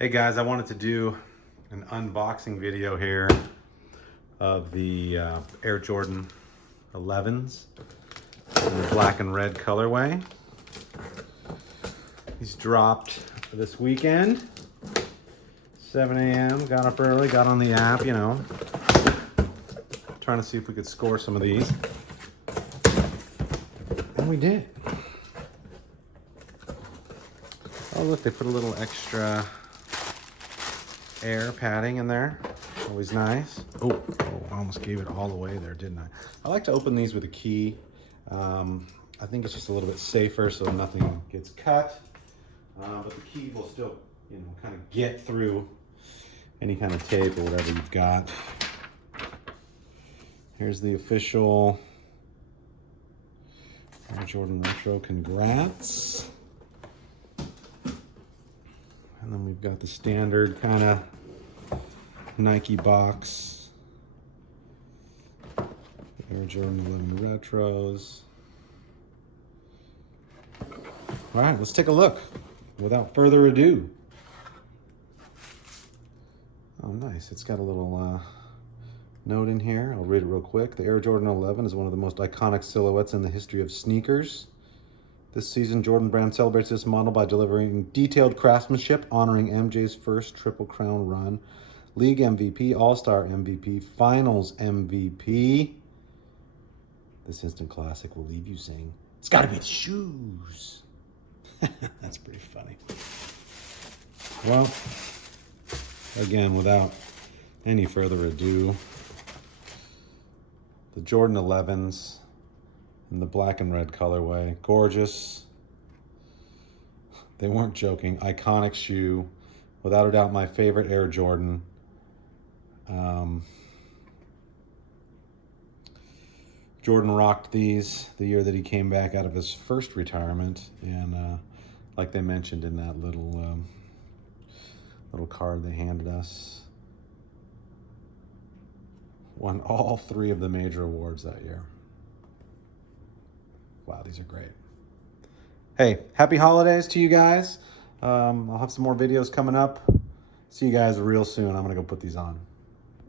Hey guys, I wanted to do an unboxing video here of the Air Jordan 11s in the black and red colorway. These dropped this weekend, 7 a.m. Got up early, got on the app, you know, trying to see if we could score some of these. And we did. Oh look, they put a little extra air padding in there. Always nice. Oh, I almost gave it all away there, didn't I? I like to open these with a key. I think it's just a little bit safer so nothing gets cut. But the key will still, you know, kind of get through any kind of tape or whatever you've got. Here's the official Air Jordan Retro. Congrats. And then we've got the standard kind of Nike box. Air Jordan 11 Retros. All right, let's take a look. Without further ado. Oh, nice. It's got a little note in here. I'll read it real quick. The Air Jordan 11 is one of the most iconic silhouettes in the history of sneakers. This season, Jordan Brand celebrates this model by delivering detailed craftsmanship, honoring MJ's first Triple Crown run, League MVP, All-Star MVP, Finals MVP. This instant classic will leave you saying, it's gotta be the shoes. That's pretty funny. Well, again, without any further ado, the Jordan 11s in the black and red colorway. Gorgeous. They weren't joking. Iconic shoe. Without a doubt, my favorite Air Jordan. Jordan rocked these the year that he came back out of his first retirement. And like they mentioned in that little card they handed us, won all 3 of the major awards that year. Wow, these are great. Hey, happy holidays to you guys. I'll have some more videos coming up. See you guys real soon. I'm gonna go put these on.